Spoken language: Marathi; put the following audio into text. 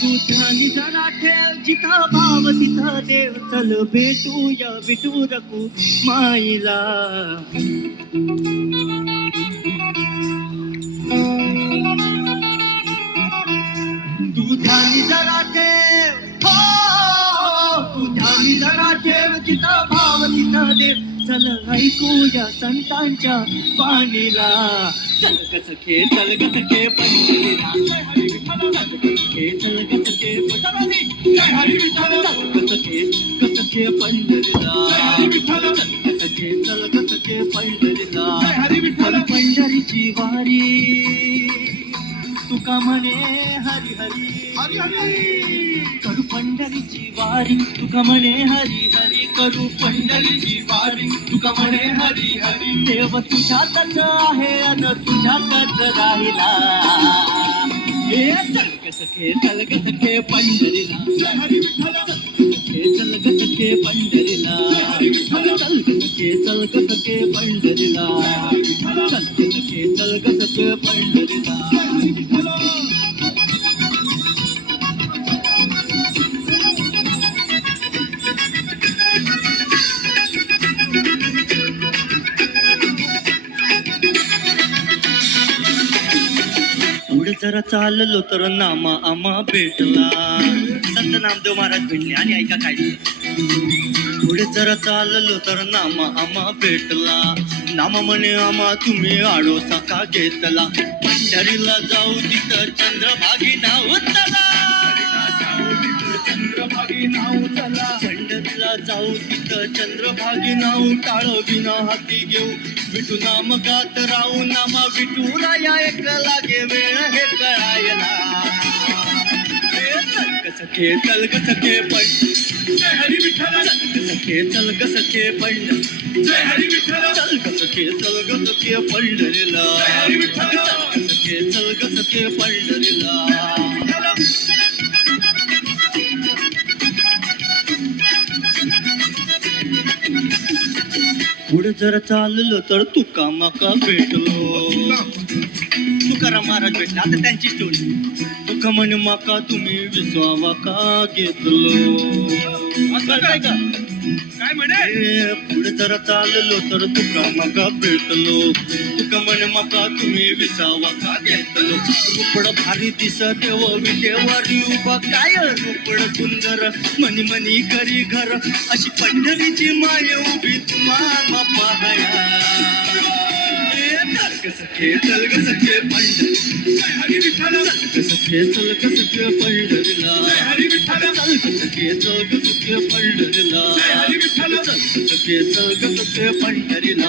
तू ध्यानी जरा ठेव जिथं भाव तिथं देव चल भेटूया विटू रकू माईला तू ध्यानी जरा ठेव तू ध्यानी जरा ठेव जिथं भाव तिथं देव चल ऐकूया संतांच्या वाणीला चल ग सखे पंढरीला चल ग सखे पंढरीला पंढरीची वारी तुका म्हणे हरी हरी हरी हरी करू पंढरीची वारी तुका म्हणे हरी हरी करू पंढरीची वारी तुका म्हणे हरी हरी देव तुझ्यातच आहे अन तुझ्यातच राहिला हे चल ग सखे पंढरीला जय हरी विठ्ठल चल ग सखे पंढरीला जय हरी विठ्ठल चल ग सखे पंढरीला चल ग सखे पंढरीला जय हरी विठ्ठल पुढे जरा चाललो तर नामा आम्हा भेटला संत नामदेव महाराज भेटले आणि ऐका काय पुढे जरा चाललो तर नामा आम्हा भेटला नामा म्हणे आम्हा तुम्ही आडोसा का घेतला पंढरीला जाऊ तिथं चंद्रभागी नाव चला चंद्रभागी नाव चला पंढरीला जाऊ तिथं चंद्रभागी नाव टाळ विना हाती घेऊ विठू नाम गात राहू नामा विठू राया एक लागे वेळ हे कळायला चल ग सखे पंड जय हरी विठ्ठल चल ग सखे पंड जय हरी विठ्ठल चल ग सखे पंढरीला जय हरी विठ्ठल चल ग सखे पंढरीला पुढे जर चाललो तर तुका मका भेटलो तुकाराम महाराज भेटला आता त्यांची स्टोरी तुका म्हणे मका तुम्ही विसवावा का घेतलो असं काय का काय म्हणे पुढे जरा चाललो तर तुका मका भेटलो तुका म्हणे मका तुम्ही विसावा का घेतलो रुपड भारी दिस देव विटेवारी उभा काय रुपड सुंदर मनी मनी करी घर अशी पंढरीची माय उभी तुम्हा पाहाया सखे चल ग सखे पंढरी जय हरी विठ्ठल चल ग सखे पंढरीला जय हरी विठ्ठल चल ग सखे पंढरीला जय हरी विठ्ठल चल ग सखे पंढरीला